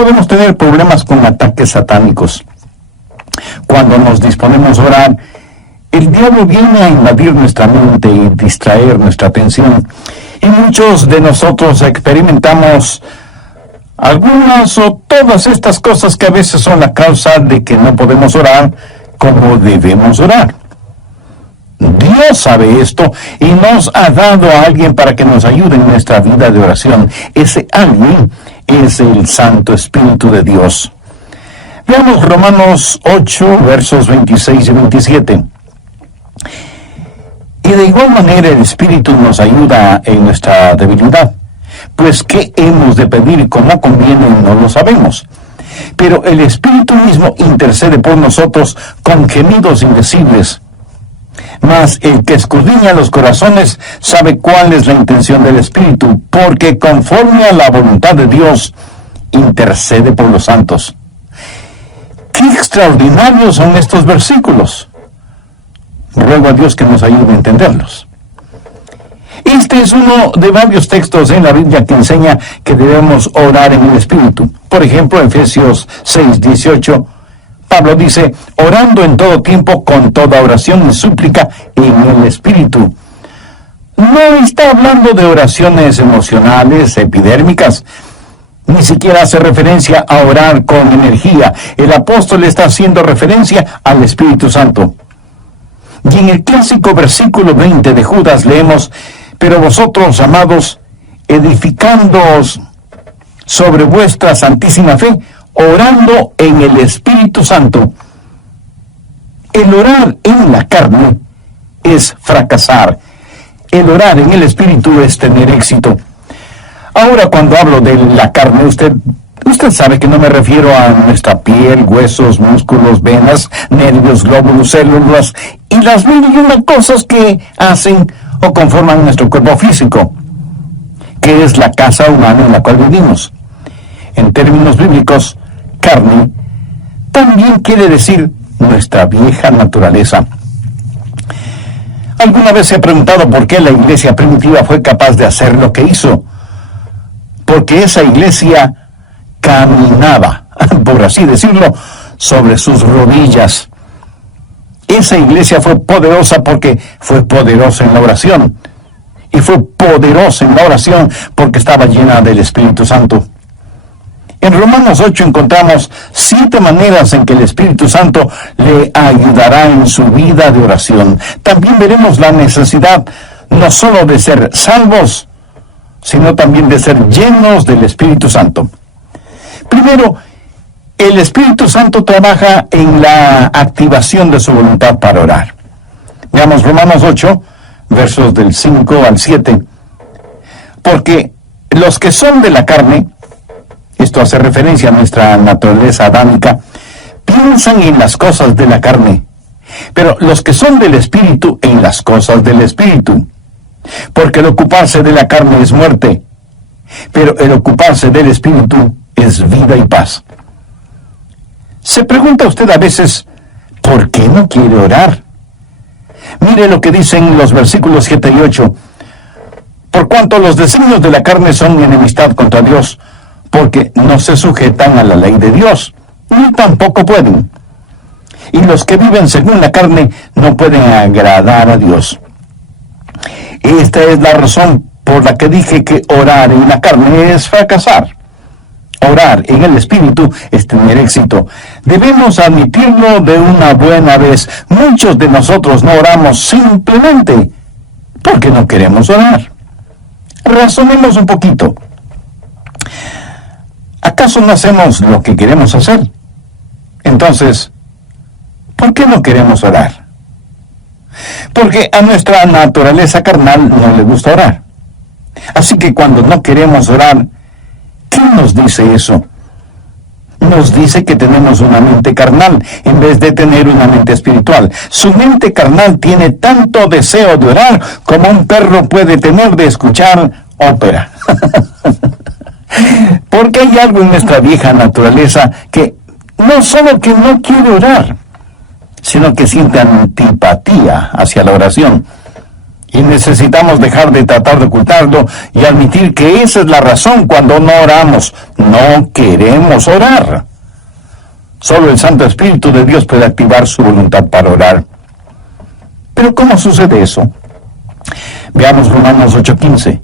podemos tener problemas con ataques satánicos. Cuando nos disponemos a orar, el diablo viene a invadir nuestra mente y distraer nuestra atención. Y muchos de nosotros experimentamos algunas o todas estas cosas que a veces son la causa de que no podemos orar como debemos orar. Dios sabe esto y nos ha dado a alguien para que nos ayude en nuestra vida de oración. Ese alguien es el Santo Espíritu de Dios. Veamos Romanos 8, versos 26 y 27. Y de igual manera el Espíritu nos ayuda en nuestra debilidad, pues qué hemos de pedir como conviene no lo sabemos. Pero el Espíritu mismo intercede por nosotros con gemidos indecibles. Mas el que escudriña los corazones sabe cuál es la intención del Espíritu, porque conforme a la voluntad de Dios, intercede por los santos. ¡Qué extraordinarios son estos versículos! Ruego a Dios que nos ayude a entenderlos. Este es uno de varios textos en la Biblia que enseña que debemos orar en el Espíritu. Por ejemplo, Efesios 6:18, Pablo dice, orando en todo tiempo con toda oración y súplica en el Espíritu. No está hablando de oraciones emocionales, epidérmicas, ni siquiera hace referencia a orar con energía. El apóstol está haciendo referencia al Espíritu Santo. Y en el clásico versículo 20 de Judas leemos, pero vosotros, amados, edificándoos sobre vuestra santísima fe, orando en el Espíritu Santo. El orar en la carne es fracasar. El orar en el Espíritu es tener éxito. Ahora, cuando hablo de la carne, usted sabe que no me refiero a nuestra piel, huesos, músculos, venas, nervios, glóbulos, células y las mil y una cosas que hacen o conforman nuestro cuerpo físico, que es la casa humana en la cual vivimos. En términos bíblicos, carne también quiere decir nuestra vieja naturaleza. ¿Alguna vez se ha preguntado por qué la iglesia primitiva fue capaz de hacer lo que hizo? Porque esa iglesia caminaba, por así decirlo, sobre sus rodillas. Esa iglesia fue poderosa porque fue poderosa en la oración. Y fue poderosa en la oración porque estaba llena del Espíritu Santo. En Romanos 8 encontramos 7 maneras en que el Espíritu Santo le ayudará en su vida de oración. También veremos la necesidad no solo de ser salvos, sino también de ser llenos del Espíritu Santo. Primero, el Espíritu Santo trabaja en la activación de su voluntad para orar. Veamos Romanos 8, versos del 5 al 7. Porque los que son de la carne, esto hace referencia a nuestra naturaleza adámica, piensan en las cosas de la carne, pero los que son del Espíritu en las cosas del Espíritu. Porque el ocuparse de la carne es muerte, pero el ocuparse del Espíritu es vida y paz. Se pregunta usted a veces, ¿por qué no quiere orar? Mire lo que dicen los versículos 7 y 8. Por cuanto los designios de la carne son enemistad contra Dios, porque no se sujetan a la ley de Dios, ni tampoco pueden. Y los que viven según la carne no pueden agradar a Dios. Esta es la razón por la que dije que orar en la carne es fracasar. Orar en el Espíritu es tener éxito. Debemos admitirlo de una buena vez. Muchos de nosotros no oramos simplemente porque no queremos orar. Razonemos un poquito. ¿Acaso no hacemos lo que queremos hacer? Entonces, ¿por qué no queremos orar? Porque a nuestra naturaleza carnal no le gusta orar. Así que cuando no queremos orar, ¿qué nos dice eso? Nos dice que tenemos una mente carnal en vez de tener una mente espiritual. Su mente carnal tiene tanto deseo de orar como un perro puede tener de escuchar ópera. Porque hay algo en nuestra vieja naturaleza que no solo que no quiere orar, sino que siente antipatía hacia la oración. Y necesitamos dejar de tratar de ocultarlo y admitir que esa es la razón cuando no oramos. No queremos orar. Solo el Santo Espíritu de Dios puede activar su voluntad para orar. Pero ¿cómo sucede eso? Veamos Romanos 8:15.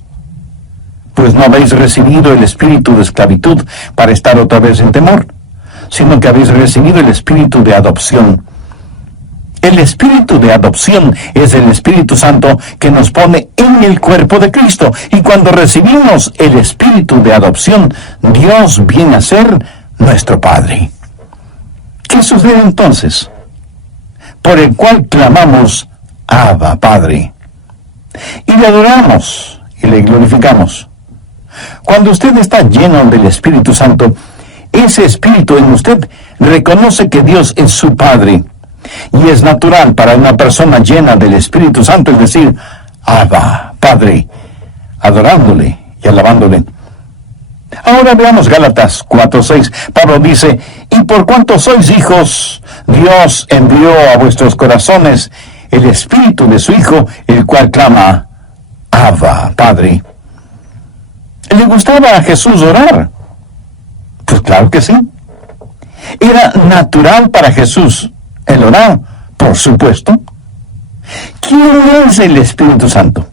Pues no habéis recibido el espíritu de esclavitud para estar otra vez en temor, sino que habéis recibido el espíritu de adopción. El espíritu de adopción es el Espíritu Santo que nos pone en el cuerpo de Cristo. Y cuando recibimos el espíritu de adopción, Dios viene a ser nuestro Padre. ¿Qué sucede entonces? Por el cual clamamos, Abba, Padre. Y le adoramos y le glorificamos. Cuando usted está lleno del Espíritu Santo, ese Espíritu en usted reconoce que Dios es su Padre. Y es natural para una persona llena del Espíritu Santo, es decir, Abba, Padre, adorándole y alabándole. Ahora veamos Gálatas 4:6. Pablo dice, y por cuanto sois hijos, Dios envió a vuestros corazones el Espíritu de su Hijo, el cual clama, Abba, Padre. ¿Le gustaba a Jesús orar? Pues claro que sí. Era natural para Jesús el orar, por supuesto. ¿Quién es el Espíritu Santo?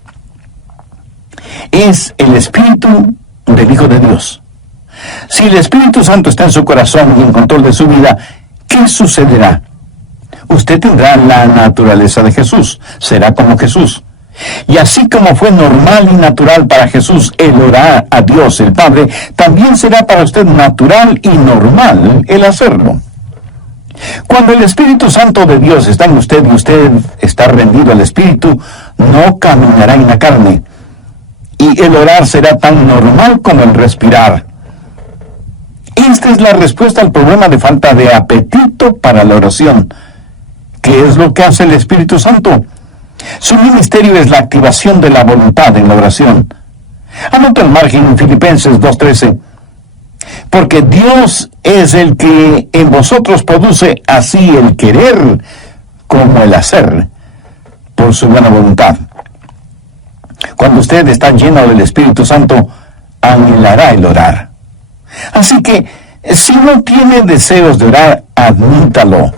Es el Espíritu del Hijo de Dios. Si el Espíritu Santo está en su corazón y en control de su vida, ¿qué sucederá? Usted tendrá la naturaleza de Jesús, será como Jesús. Y así como fue normal y natural para Jesús el orar a Dios el Padre, también será para usted natural y normal el hacerlo. Cuando el Espíritu Santo de Dios está en usted y usted está rendido al Espíritu, no caminará en la carne. Y el orar será tan normal como el respirar. Esta es la respuesta al problema de falta de apetito para la oración. ¿Qué es lo que hace el Espíritu Santo? Su ministerio es la activación de la voluntad en la oración. Anota el margen en Filipenses 2:13. Porque Dios es el que en vosotros produce así el querer como el hacer, por su buena voluntad. Cuando usted está lleno del Espíritu Santo, anhelará el orar. Así que, si no tiene deseos de orar, admítalo.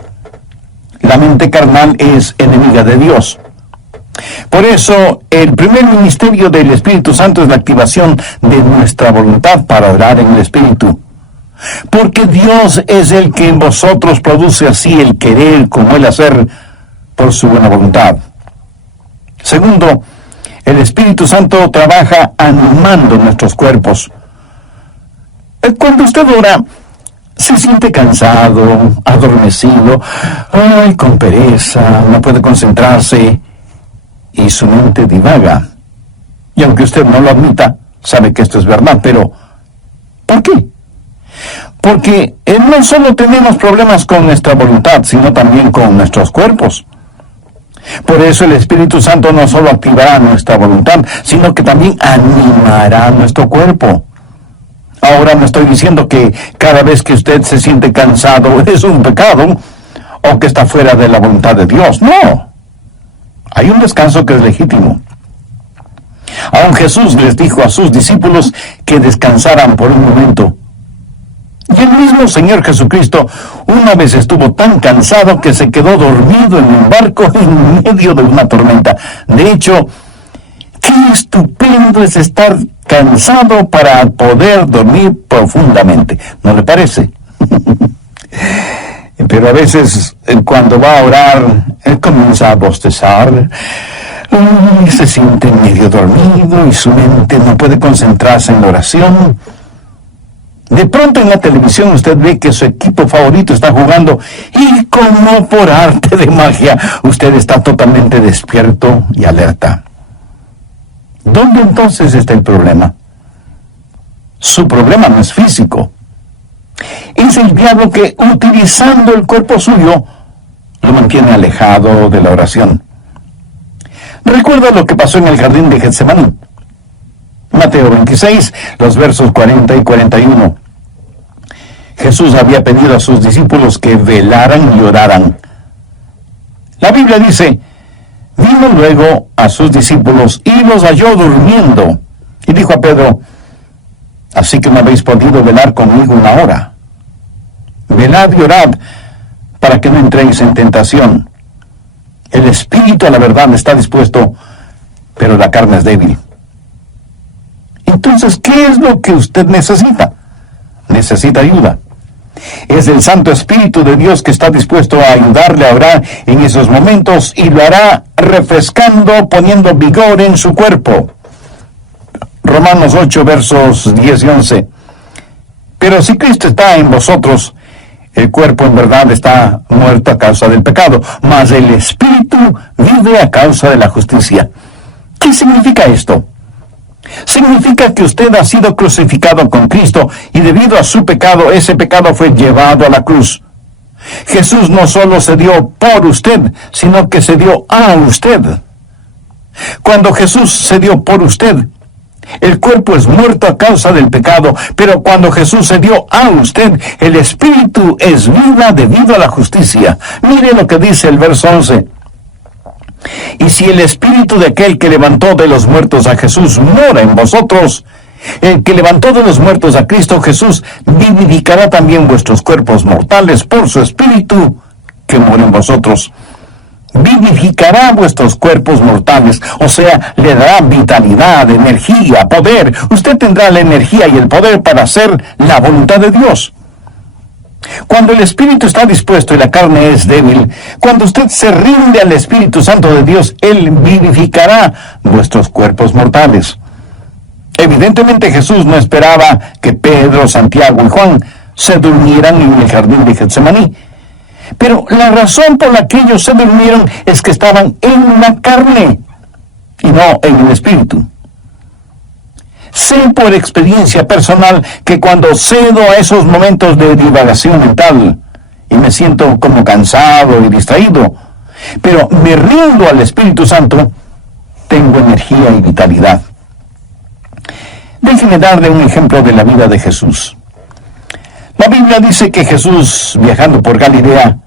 La mente carnal es enemiga de Dios. Por eso, el primer ministerio del Espíritu Santo es la activación de nuestra voluntad para orar en el Espíritu. Porque Dios es el que en vosotros produce así el querer como el hacer por su buena voluntad. Segundo, el Espíritu Santo trabaja animando nuestros cuerpos. Cuando usted ora, se siente cansado, adormecido, con pereza, no puede concentrarse y su mente divaga. Y aunque usted no lo admita, sabe que esto es verdad, pero ¿por qué? Porque no solo tenemos problemas con nuestra voluntad, sino también con nuestros cuerpos. Por eso el Espíritu Santo no solo activará nuestra voluntad, sino que también animará nuestro cuerpo. Ahora no estoy diciendo que cada vez que usted se siente cansado es un pecado o que está fuera de la voluntad de Dios. No. Hay un descanso que es legítimo. Aún Jesús les dijo a sus discípulos que descansaran por un momento. Y el mismo Señor Jesucristo una vez estuvo tan cansado que se quedó dormido en un barco en medio de una tormenta. De hecho, qué estupendo es estar cansado para poder dormir profundamente. ¿No le parece? Pero a veces cuando va a orar, él comienza a bostezar, se siente medio dormido y su mente no puede concentrarse en la oración. De pronto en la televisión usted ve que su equipo favorito está jugando y como por arte de magia usted está totalmente despierto y alerta. ¿Dónde entonces está el problema? Su problema no es físico. Es el diablo que, utilizando el cuerpo suyo, lo mantiene alejado de la oración. Recuerda lo que pasó en el jardín de Getsemaní. Mateo 26, los versos 40 y 41. Jesús había pedido a sus discípulos que velaran y oraran. La Biblia dice, vi Vino luego a sus discípulos y los halló durmiendo. Y dijo a Pedro: así que no habéis podido velar conmigo una hora. Velad y orad, para que no entréis en tentación. El espíritu a la verdad está dispuesto, pero la carne es débil. Entonces, ¿qué es lo que usted necesita? Necesita ayuda. Es el Santo Espíritu de Dios que está dispuesto a ayudarle a orar en esos momentos, y lo hará refrescando, poniendo vigor en su cuerpo. Romanos 8, versos 10 y 11. Pero si Cristo está en vosotros, el cuerpo en verdad está muerto a causa del pecado, mas el Espíritu vive a causa de la justicia. ¿Qué significa esto? Significa que usted ha sido crucificado con Cristo, y debido a su pecado, ese pecado fue llevado a la cruz. Jesús no solo se dio por usted, sino que se dio a usted. Cuando Jesús se dio por usted, el cuerpo es muerto a causa del pecado, pero cuando Jesús se dio a usted, el Espíritu es vida debido a la justicia. Mire lo que dice el verso 11. Y si el Espíritu de aquel que levantó de los muertos a Jesús mora en vosotros, el que levantó de los muertos a Cristo Jesús vivificará también vuestros cuerpos mortales por su Espíritu que mora en vosotros. Vivificará vuestros cuerpos mortales, o sea, le dará vitalidad, energía, poder. Usted tendrá la energía y el poder para hacer la voluntad de Dios. Cuando el Espíritu está dispuesto y la carne es débil, cuando usted se rinde al Espíritu Santo de Dios, Él vivificará vuestros cuerpos mortales. Evidentemente Jesús no esperaba que Pedro, Santiago y Juan se durmieran en el jardín de Getsemaní. Pero la razón por la que ellos se durmieron es que estaban en la carne y no en el Espíritu. Sé por experiencia personal que cuando cedo a esos momentos de divagación mental y me siento como cansado y distraído, pero me rindo al Espíritu Santo, tengo energía y vitalidad. Déjenme darle un ejemplo de la vida de Jesús. La Biblia dice que Jesús, viajando por Galilea,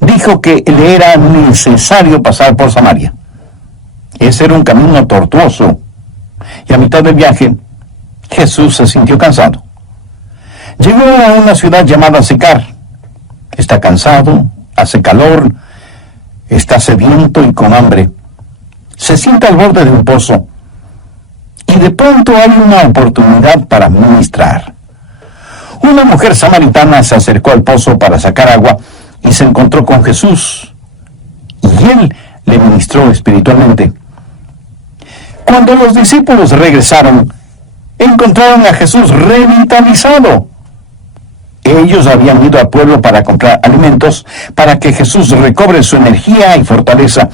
dijo que le era necesario pasar por Samaria. Ese era un camino tortuoso, y a mitad del viaje, Jesús se sintió cansado. Llegó a una ciudad llamada Sicar. Está cansado, hace calor, está sediento y con hambre. Se sienta al borde de un pozo, y de pronto hay una oportunidad para ministrar. Una mujer samaritana se acercó al pozo para sacar agua y se encontró con Jesús, y él le ministró espiritualmente. Cuando los discípulos regresaron, encontraron a Jesús revitalizado. Ellos habían ido al pueblo para comprar alimentos para que Jesús recobre su energía y fortaleza,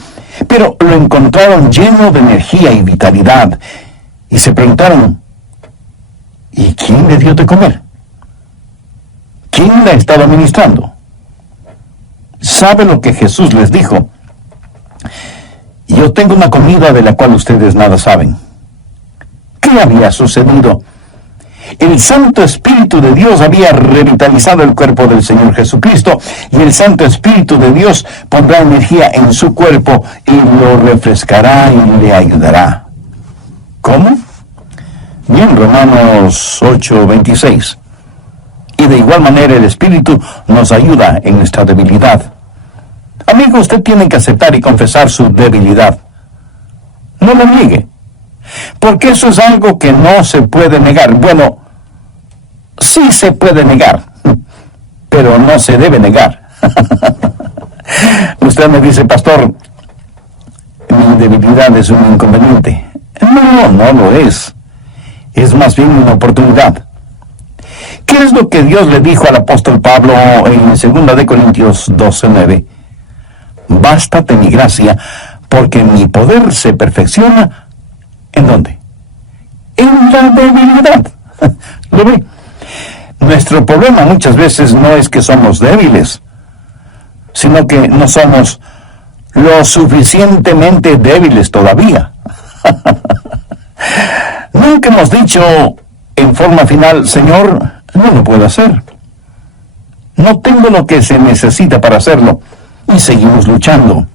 pero lo encontraron lleno de energía y vitalidad, y se preguntaron: ¿y quién le dio de comer? ¿Quién le estaba ministrando? ¿Sabe lo que Jesús les dijo? Yo tengo una comida de la cual ustedes nada saben. ¿Qué había sucedido? El Santo Espíritu de Dios había revitalizado el cuerpo del Señor Jesucristo, y el Santo Espíritu de Dios pondrá energía en su cuerpo y lo refrescará y le ayudará. ¿Cómo? Bien, Romanos 8:26. Y de igual manera el Espíritu nos ayuda en nuestra debilidad. Amigo, usted tiene que aceptar y confesar su debilidad. No lo niegue, porque eso es algo que no se puede negar. Bueno, sí se puede negar, pero no se debe negar. Usted me dice: pastor, mi debilidad es un inconveniente. No, no lo es. Es más bien una oportunidad. ¿Qué es lo que Dios le dijo al apóstol Pablo en 2 de Corintios 12:9? Bástate mi gracia, porque mi poder se perfecciona. ¿En dónde? En la debilidad. ¿Lo ve? Nuestro problema muchas veces no es que somos débiles, sino que no somos lo suficientemente débiles todavía. Nunca hemos dicho en forma final: Señor, no lo puedo hacer. No tengo lo que se necesita para hacerlo. Y seguimos luchando.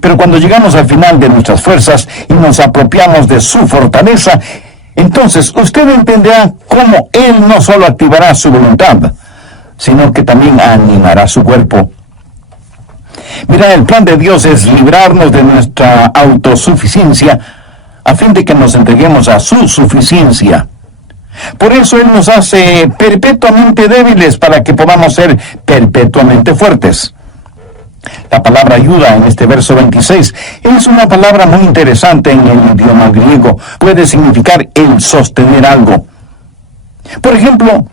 Pero cuando llegamos al final de nuestras fuerzas y nos apropiamos de su fortaleza, entonces usted entenderá cómo Él no solo activará su voluntad, sino que también animará su cuerpo. Mira, el plan de Dios es librarnos de nuestra autosuficiencia a fin de que nos entreguemos a su suficiencia. Por eso Él nos hace perpetuamente débiles para que podamos ser perpetuamente fuertes. La palabra ayuda en este verso 26 es una palabra muy interesante en el idioma griego. Puede significar el sostener algo. Por ejemplo,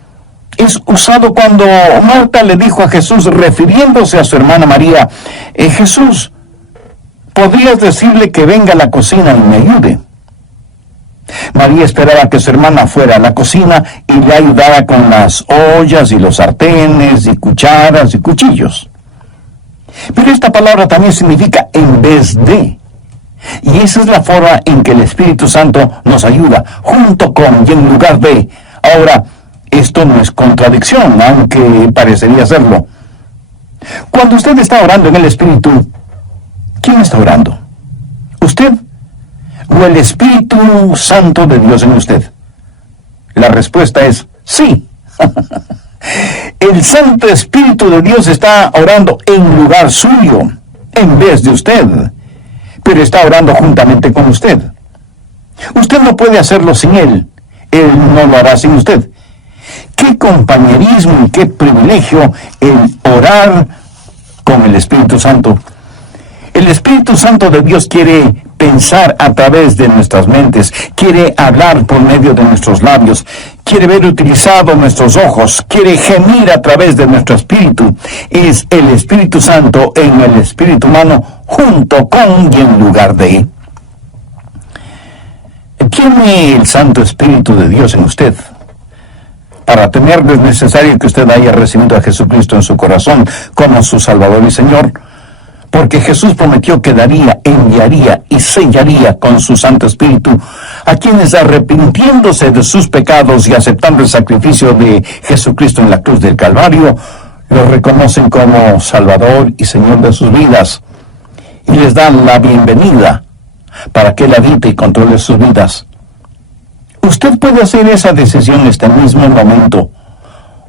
es usado cuando Marta le dijo a Jesús, refiriéndose a su hermana María, Jesús, ¿podrías decirle que venga a la cocina y me ayude? María esperaba que su hermana fuera a la cocina y le ayudara con las ollas y los sartenes y cucharas y cuchillos. Pero esta palabra también significa en vez de. Y esa es la forma en que el Espíritu Santo nos ayuda, junto con y en lugar de. Ahora, esto no es contradicción, aunque parecería serlo. Cuando usted está orando en el Espíritu, ¿quién está orando? ¿Usted o el Espíritu Santo de Dios en usted? La respuesta es sí. El Santo Espíritu de Dios está orando en lugar suyo, en vez de usted, pero está orando juntamente con usted. Usted no puede hacerlo sin Él no lo hará sin usted. Qué compañerismo y qué privilegio el orar con el Espíritu Santo. El Espíritu Santo de Dios quiere pensar a través de nuestras mentes, quiere hablar por medio de nuestros labios, quiere ver utilizados nuestros ojos, quiere gemir a través de nuestro espíritu. Es el Espíritu Santo en el espíritu humano, junto con y en lugar de. ¿Tiene el Santo Espíritu de Dios en usted? Para tenerlo es necesario que usted haya recibido a Jesucristo en su corazón como su Salvador y Señor, porque Jesús prometió que daría, enviaría y sellaría con su Santo Espíritu a quienes, arrepintiéndose de sus pecados y aceptando el sacrificio de Jesucristo en la cruz del Calvario, lo reconocen como Salvador y Señor de sus vidas y les dan la bienvenida para que Él habite y controle sus vidas. Usted puede hacer esa decisión en este mismo momento,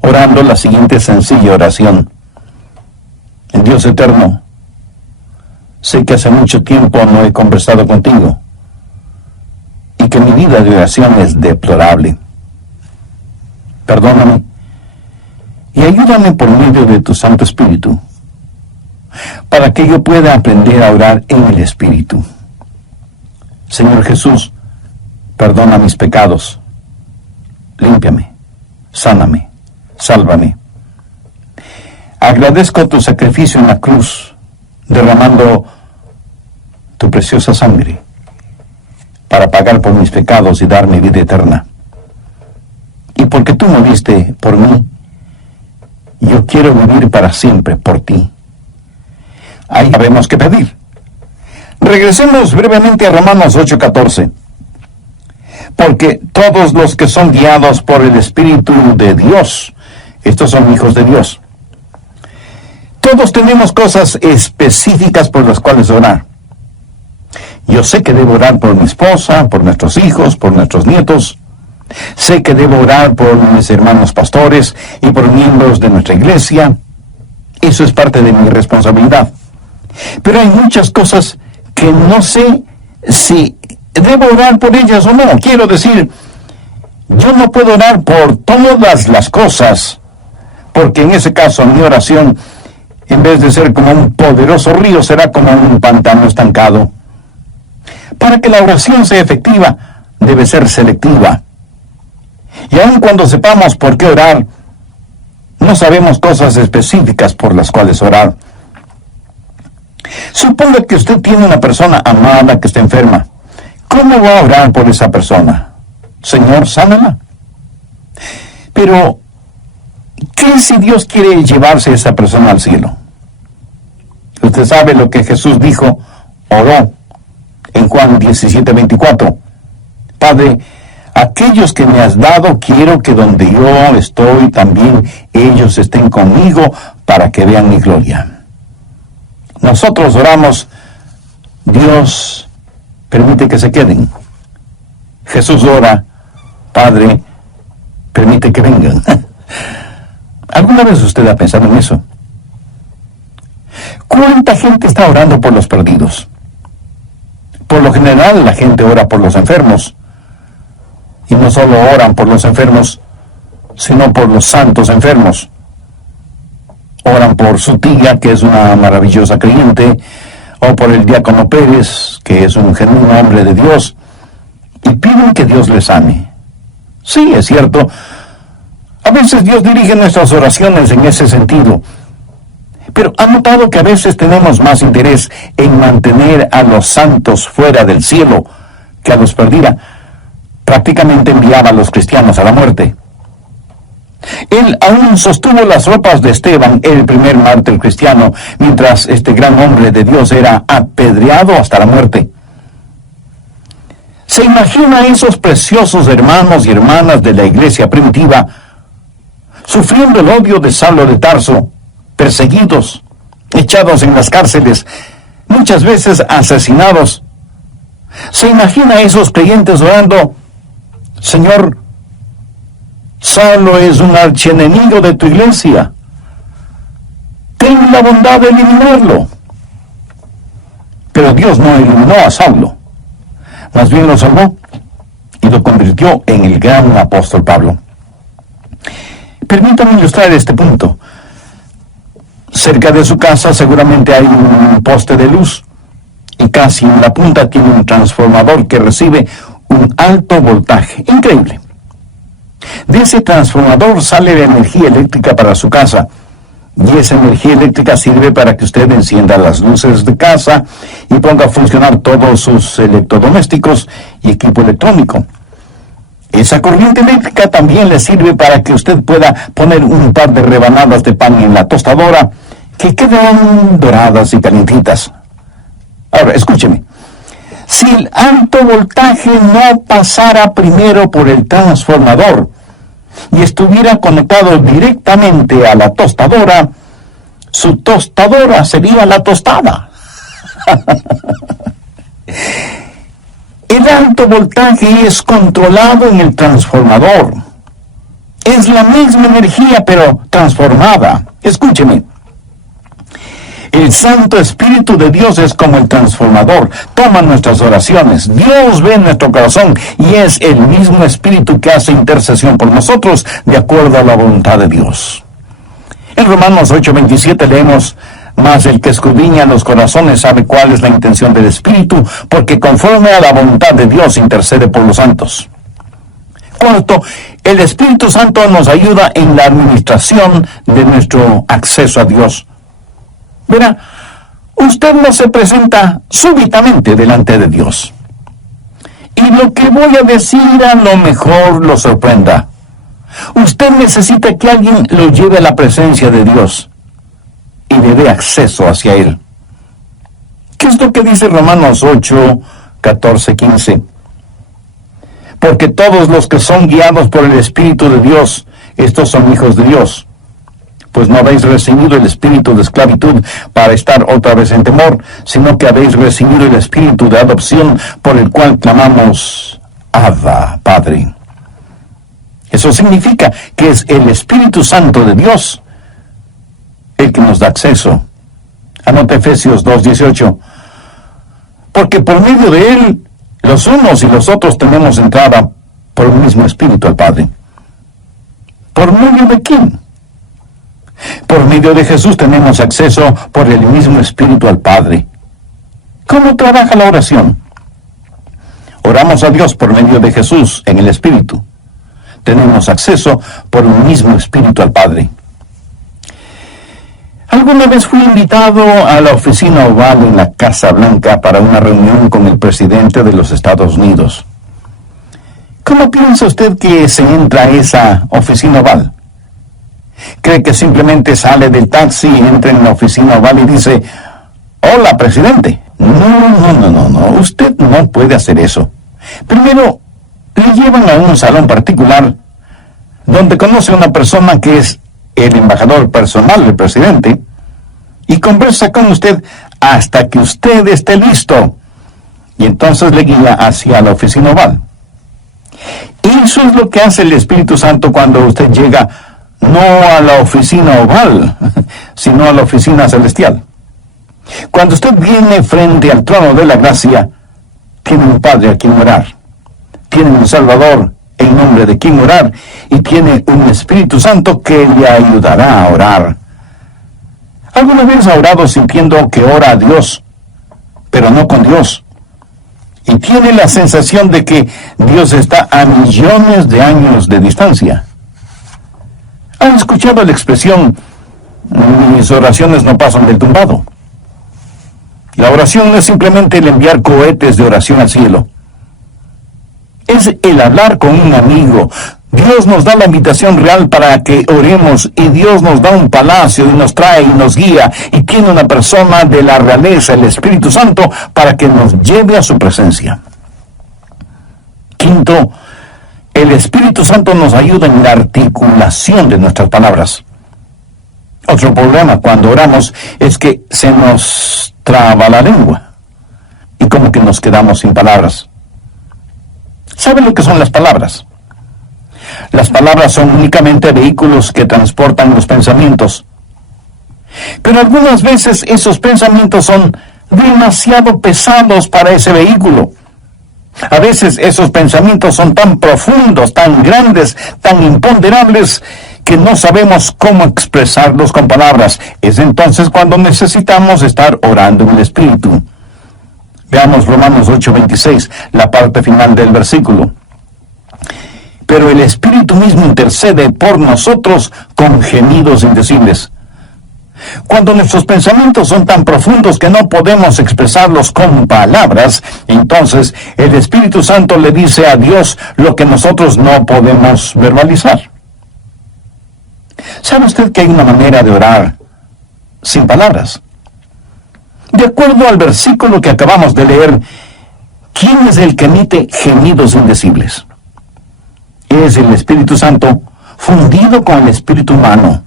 orando la siguiente sencilla oración. En Dios eterno, sé que hace mucho tiempo no he conversado contigo y que mi vida de oración es deplorable. Perdóname y ayúdame por medio de tu Santo Espíritu para que yo pueda aprender a orar en el Espíritu. Señor Jesús, perdona mis pecados, límpiame, sáname, sálvame. Agradezco tu sacrificio en la cruz, derramando tu preciosa sangre para pagar por mis pecados y darme vida eterna. Y porque tú moriste por mí, yo quiero vivir para siempre por ti. Ahí sabemos qué pedir. Regresemos brevemente a Romanos 8:14. Porque todos los que son guiados por el Espíritu de Dios, estos son hijos de Dios. Todos tenemos cosas específicas por las cuales orar. Yo sé que debo orar por mi esposa, por nuestros hijos, por nuestros nietos. Sé que debo orar por mis hermanos pastores y por miembros de nuestra iglesia. Eso es parte de mi responsabilidad. Pero hay muchas cosas que no sé si debo orar por ellas o no. Quiero decir, yo no puedo orar por todas las cosas, porque en ese caso mi oración, en vez de ser como un poderoso río, será como un pantano estancado. Para que la oración sea efectiva, debe ser selectiva. Y aun cuando sepamos por qué orar, no sabemos cosas específicas por las cuales orar. Suponga que usted tiene una persona amada que está enferma. ¿Cómo va a orar por esa persona? Señor, sánala. Pero, ¿qué si Dios quiere llevarse a esa persona al cielo? Usted sabe lo que Jesús dijo, oró en Juan 17:24. Padre, aquellos que me has dado, quiero que donde yo estoy también ellos estén conmigo para que vean mi gloria. Nosotros oramos Dios permite que se queden. Jesús ora, Padre, permite que vengan. ¿Alguna vez usted ha pensado en eso? ¿Cuánta gente está orando por los perdidos? Por lo general, la gente ora por los enfermos. Y no solo oran por los enfermos, sino por los santos enfermos. Oran por su tía, que es una maravillosa creyente, o por el diácono Pérez, que es un genuino hombre de Dios, y piden que Dios les ame. Sí, es cierto. A veces Dios dirige nuestras oraciones en ese sentido. Pero ¿ha notado que a veces tenemos más interés en mantener a los santos fuera del cielo que a los perdidos? Prácticamente enviaba a los cristianos a la muerte. Él aún sostuvo las ropas de Esteban, el primer mártir cristiano, mientras este gran hombre de Dios era apedreado hasta la muerte. ¿Se imagina a esos preciosos hermanos y hermanas de la iglesia primitiva sufriendo el odio de Saulo de Tarso, perseguidos, echados en las cárceles, muchas veces asesinados? ¿Se imagina a esos creyentes orando: Señor, Saulo es un archienemigo de tu iglesia, ten la bondad de eliminarlo? Pero Dios no eliminó a Saulo, más bien lo salvó y lo convirtió en el gran apóstol Pablo. Permítame ilustrar este punto. Cerca de su casa seguramente hay un poste de luz, y casi en la punta tiene un transformador que recibe un alto voltaje. Increíble. De ese transformador sale la energía eléctrica para su casa, y esa energía eléctrica sirve para que usted encienda las luces de casa y ponga a funcionar todos sus electrodomésticos y equipo electrónico. Esa corriente eléctrica también le sirve para que usted pueda poner un par de rebanadas de pan en la tostadora que quedan doradas y calientitas. Ahora, escúcheme. Si el alto voltaje no pasara primero por el transformador y estuviera conectado directamente a la tostadora, su tostadora sería la tostada. El alto voltaje es controlado en el transformador. Es la misma energía, pero transformada. Escúcheme. El Santo Espíritu de Dios es como el transformador. Toma nuestras oraciones. Dios ve nuestro corazón y es el mismo Espíritu que hace intercesión por nosotros de acuerdo a la voluntad de Dios. En Romanos 8:27 leemos: mas el que escudriña los corazones sabe cuál es la intención del Espíritu, porque conforme a la voluntad de Dios intercede por los santos. Cuarto, el Espíritu Santo nos ayuda en la administración de nuestro acceso a Dios. Verá, usted no se presenta súbitamente delante de Dios. Y lo que voy a decir a lo mejor lo sorprenda. Usted necesita que alguien lo lleve a la presencia de Dios y le dé acceso hacia Él. ¿Qué es lo que dice Romanos 8, 14, 15? Porque todos los que son guiados por el Espíritu de Dios, estos son hijos de Dios. Pues no habéis recibido el espíritu de esclavitud para estar otra vez en temor, sino que habéis recibido el espíritu de adopción por el cual clamamos: Abba, Padre. Eso significa que es el Espíritu Santo de Dios el que nos da acceso. Anota Efesios 2:18. Porque por medio de Él, los unos y los otros tenemos entrada por el mismo Espíritu al Padre. ¿Por medio de quién? Por medio de Jesús tenemos acceso por el mismo Espíritu al Padre. ¿Cómo trabaja la oración? Oramos a Dios por medio de Jesús en el Espíritu. Tenemos acceso por el mismo Espíritu al Padre. Alguna vez fui invitado a la oficina oval en la Casa Blanca para una reunión con el presidente de los Estados Unidos. ¿Cómo piensa usted que se entra a esa oficina oval? ¿Cree que simplemente sale del taxi, entra en la oficina oval y dice: hola, presidente? No, usted no puede hacer eso. Primero, le llevan a un salón particular donde conoce a una persona que es el embajador personal del presidente y conversa con usted hasta que usted esté listo. y entonces le guía hacia la oficina oval. Eso es lo que hace el Espíritu Santo cuando usted llega no a la oficina oval, sino a la oficina celestial. Cuando usted viene frente al trono de la gracia, tiene un Padre a quien orar, tiene un Salvador en nombre de quien orar, y tiene un Espíritu Santo que le ayudará a orar. ¿Alguna vez ha orado sintiendo que ora a Dios, pero no con Dios? Y tiene la sensación de que Dios está a millones de años de distancia. ¿Han escuchado la expresión, mis oraciones no pasan del tumbado? La oración no es simplemente el enviar cohetes de oración al cielo. Es el hablar con un amigo. Dios nos da la invitación real para que oremos, y Dios nos da un palacio y nos trae y nos guía, y tiene una persona de la realeza, el Espíritu Santo, para que nos lleve a su presencia. Quinto, el Espíritu Santo nos ayuda en la articulación de nuestras palabras. Otro problema cuando oramos es que se nos traba la lengua y como que nos quedamos sin palabras. ¿Saben lo que son las palabras? Las palabras son únicamente vehículos que transportan los pensamientos. Pero algunas veces esos pensamientos son demasiado pesados para ese vehículo. A veces esos pensamientos son tan profundos, tan grandes, tan imponderables, que no sabemos cómo expresarlos con palabras. Es entonces cuando necesitamos estar orando en el Espíritu. Veamos Romanos 8:26, la parte final del versículo. Pero el Espíritu mismo intercede por nosotros con gemidos indecibles. Cuando nuestros pensamientos son tan profundos que no podemos expresarlos con palabras, entonces el Espíritu Santo le dice a Dios lo que nosotros no podemos verbalizar. ¿Sabe usted que hay una manera de orar sin palabras? De acuerdo al versículo que acabamos de leer, ¿quién es el que emite gemidos indecibles? Es el Espíritu Santo fundido con el espíritu humano.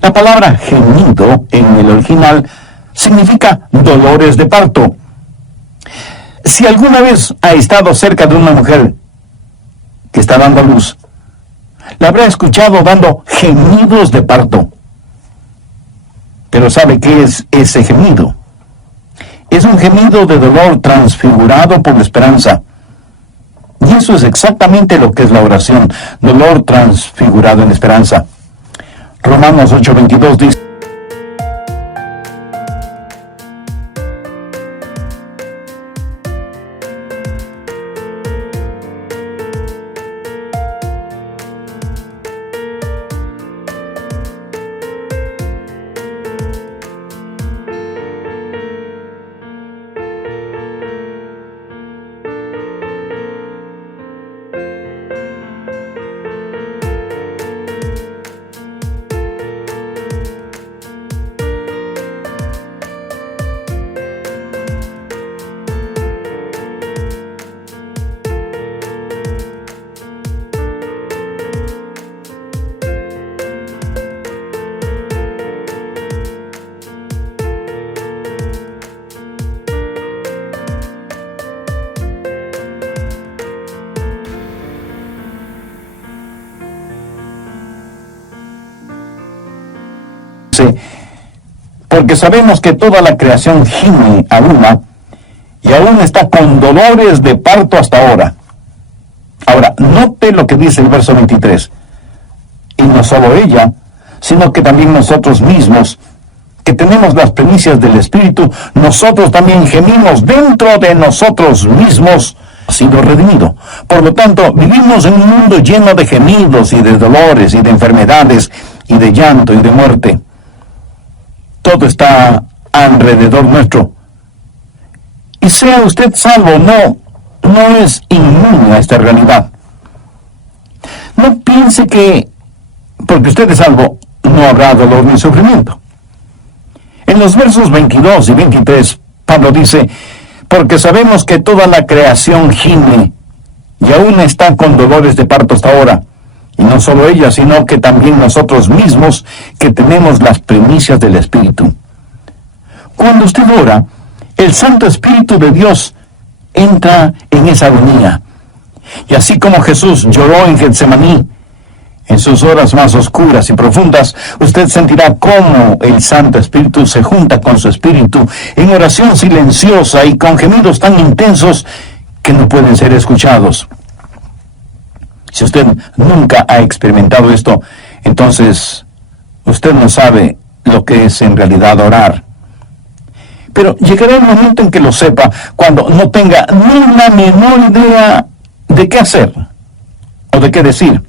La palabra gemido en el original significa dolores de parto. Si alguna vez ha estado cerca de una mujer que está dando a luz, la habrá escuchado dando gemidos de parto. Pero ¿sabe qué es ese gemido? Es un gemido de dolor transfigurado por la esperanza. Y eso es exactamente lo que es la oración, dolor transfigurado en esperanza. Romanos 8:22 dice: porque sabemos que toda la creación gime a una, y aún está con dolores de parto hasta ahora. Ahora, note lo que dice el verso 23. Y no solo ella, sino que también nosotros mismos, que tenemos las primicias del Espíritu, nosotros también gemimos dentro de nosotros mismos, ha sido redimido. Por lo tanto, vivimos en un mundo lleno de gemidos y de dolores y de enfermedades y de llanto y de muerte. Todo está alrededor nuestro. Y sea usted salvo o no es inmune a esta realidad. No piense que porque usted es salvo no habrá dolor ni sufrimiento. En los versos 22 y 23, Pablo dice: porque sabemos que toda la creación gime y aún está con dolores de parto hasta ahora. Y no solo ella, sino que también nosotros mismos, que tenemos las primicias del Espíritu. Cuando usted ora, el Santo Espíritu de Dios entra en esa agonía. Y así como Jesús lloró en Getsemaní, en sus horas más oscuras y profundas, usted sentirá cómo el Santo Espíritu se junta con su espíritu en oración silenciosa y con gemidos tan intensos que no pueden ser escuchados. Si usted nunca ha experimentado esto, entonces usted no sabe lo que es en realidad orar. Pero llegará el momento en que lo sepa, cuando no tenga ni la menor idea de qué hacer o de qué decir.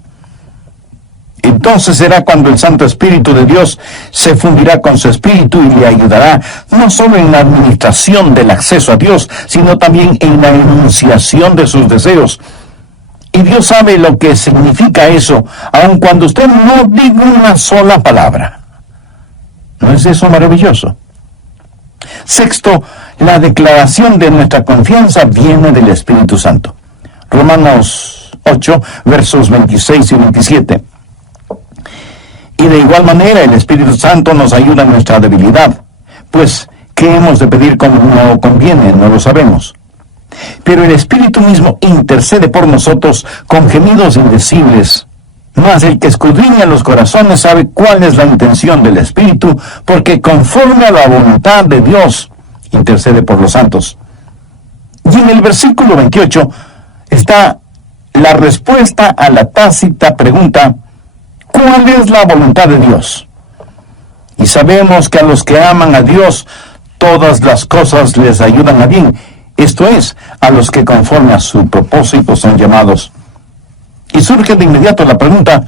Entonces será cuando el Santo Espíritu de Dios se fundirá con su espíritu y le ayudará no solo en la administración del acceso a Dios, sino también en la enunciación de sus deseos. Y Dios sabe lo que significa eso, aun cuando usted no diga una sola palabra. ¿No es eso maravilloso? Sexto, la declaración de nuestra confianza viene del Espíritu Santo. Romanos 8, versos 26 y 27. Y de igual manera el Espíritu Santo nos ayuda en nuestra debilidad, pues ¿qué hemos de pedir como no conviene? No lo sabemos. Pero el Espíritu mismo intercede por nosotros con gemidos indecibles. Mas el que escudriña los corazones sabe cuál es la intención del Espíritu, porque conforme a la voluntad de Dios intercede por los santos. Y en el versículo 28 está la respuesta a la tácita pregunta: ¿cuál es la voluntad de Dios? Y sabemos que a los que aman a Dios, todas las cosas les ayudan a bien. Esto es, a los que conforme a su propósito son llamados. Y surge de inmediato la pregunta: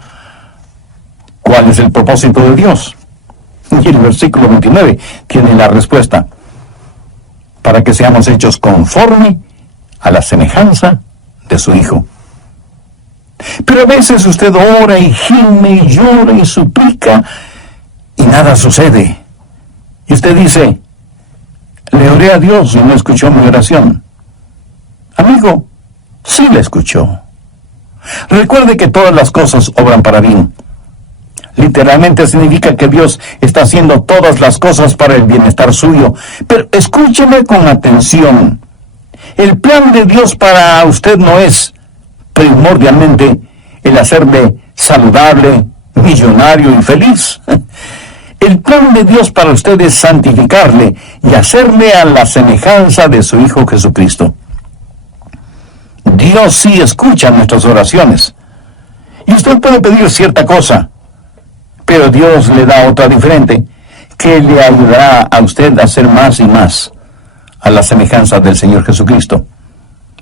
¿cuál es el propósito de Dios? Y el versículo 29 tiene la respuesta: para que seamos hechos conforme a la semejanza de su Hijo. Pero a veces usted ora y gime y llora y suplica y nada sucede. Y usted dice: le oré a Dios y no escuchó mi oración. Amigo, sí la escuchó. Recuerde que todas las cosas obran para bien. Literalmente significa que Dios está haciendo todas las cosas para el bienestar suyo. Pero escúcheme con atención. El plan de Dios para usted no es primordialmente el hacerle saludable, millonario y feliz. El plan de Dios para usted es santificarle y hacerle a la semejanza de su Hijo Jesucristo. Dios sí escucha nuestras oraciones. Y usted puede pedir cierta cosa, pero Dios le da otra diferente, que le ayudará a usted a hacer más y más a la semejanza del Señor Jesucristo.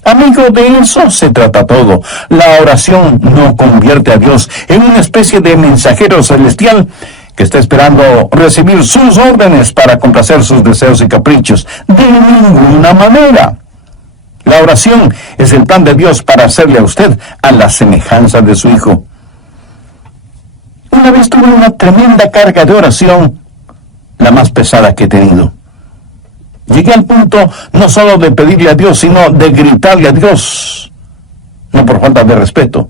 Amigo, de eso se trata todo. La oración no convierte a Dios en una especie de mensajero celestial que está esperando recibir sus órdenes para complacer sus deseos y caprichos. De ninguna manera. La oración es el plan de Dios para hacerle a usted a la semejanza de su Hijo. Una vez tuve una tremenda carga de oración, la más pesada que he tenido. Llegué al punto no solo de pedirle a Dios, sino de gritarle a Dios, no por falta de respeto,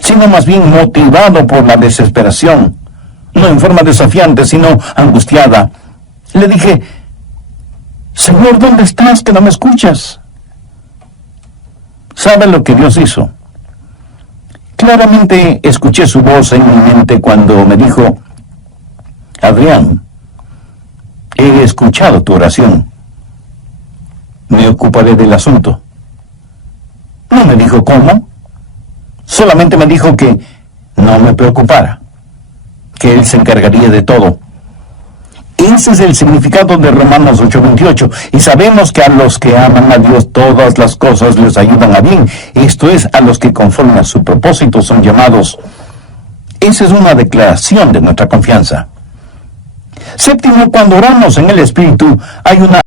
sino más bien motivado por la desesperación, no en forma desafiante, sino angustiada. Le dije: Señor, ¿dónde estás que no me escuchas? ¿Sabe lo que Dios hizo? Claramente escuché su voz en mi mente cuando me dijo: Adrián, he escuchado tu oración. Me ocuparé del asunto. No me dijo cómo. Solamente me dijo que no me preocupara, que Él se encargaría de todo. Ese es el significado de Romanos 8:28. Y sabemos que a los que aman a Dios todas las cosas les ayudan a bien. Esto es, a los que conforme a su propósito son llamados. Esa es una declaración de nuestra confianza. Séptimo, cuando oramos en el Espíritu, hay una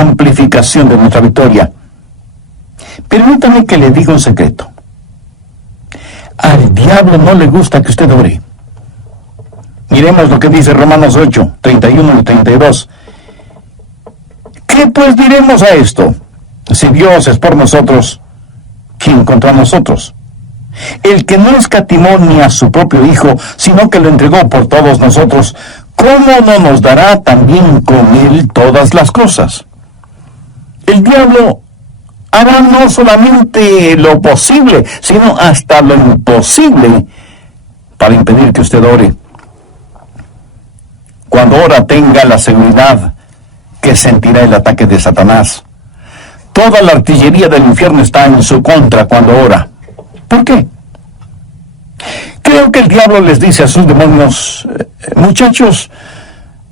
amplificación de nuestra victoria. Permítame que le diga un secreto. Al diablo no le gusta que usted ore. Miremos lo que dice Romanos 8, 31 y 32. ¿Qué pues diremos a esto? Si Dios es por nosotros, ¿quién contra nosotros? El que no escatimó ni a su propio Hijo, sino que lo entregó por todos nosotros, ¿cómo no nos dará también con él todas las cosas? El diablo hará no solamente lo posible, sino hasta lo imposible para impedir que usted ore. Cuando ora, tenga la seguridad que sentirá el ataque de Satanás. Toda la artillería del infierno está en su contra cuando ora. ¿Por qué? Creo que el diablo les dice a sus demonios, muchachos,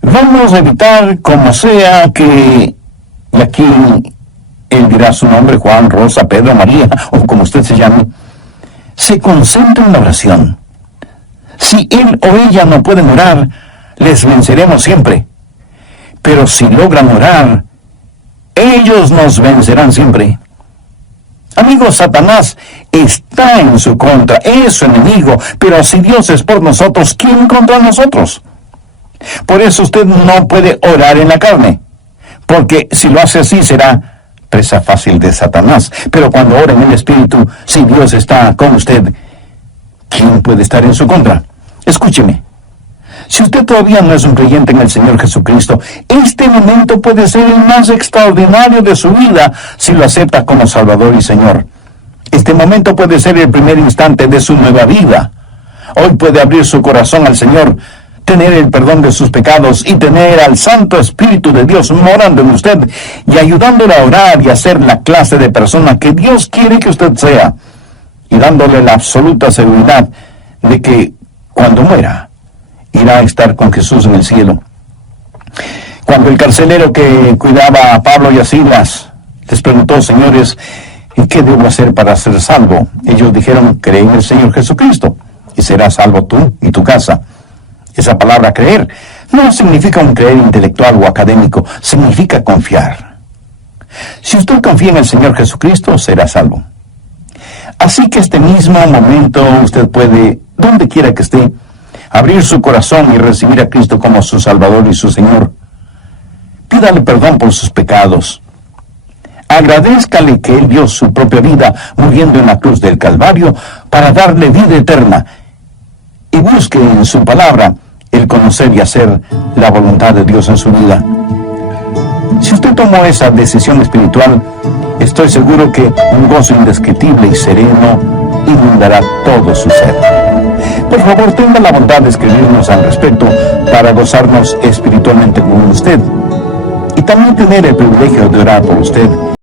vamos a evitar como sea que, y aquí él dirá su nombre, Juan, Rosa, Pedro, María, o como usted se llame, se concentra en la oración. Si él o ella no pueden orar, les venceremos siempre. Pero si logran orar, ellos nos vencerán siempre. Amigos, Satanás está en su contra, es su enemigo, pero si Dios es por nosotros, ¿quién contra nosotros? Por eso usted no puede orar en la carne, porque si lo hace así será presa fácil de Satanás. Pero cuando ora en el Espíritu, si Dios está con usted, ¿quién puede estar en su contra? Escúcheme. Si usted todavía no es un creyente en el Señor Jesucristo, este momento puede ser el más extraordinario de su vida si lo acepta como Salvador y Señor. Este momento puede ser el primer instante de su nueva vida. Hoy puede abrir su corazón al Señor, tener el perdón de sus pecados y tener al Santo Espíritu de Dios morando en usted y ayudándole a orar y a ser la clase de persona que Dios quiere que usted sea, y dándole la absoluta seguridad de que cuando muera, irá a estar con Jesús en el cielo. Cuando el carcelero que cuidaba a Pablo y a Silas les preguntó, señores, ¿qué debo hacer para ser salvo? Ellos dijeron, cree en el Señor Jesucristo y serás salvo tú y tu casa. Esa palabra creer no significa un creer intelectual o académico, significa confiar. Si usted confía en el Señor Jesucristo, será salvo. Así que este mismo momento usted puede, donde quiera que esté, abrir su corazón y recibir a Cristo como su Salvador y su Señor. Pídale perdón por sus pecados. Agradézcale que Él dio su propia vida muriendo en la cruz del Calvario para darle vida eterna. Y busque en su palabra el conocer y hacer la voluntad de Dios en su vida. Si usted tomó esa decisión espiritual, estoy seguro que un gozo indescriptible y sereno inundará todo su ser. Por favor, tenga la bondad de escribirnos al respecto para gozarnos espiritualmente con usted y también tener el privilegio de orar por usted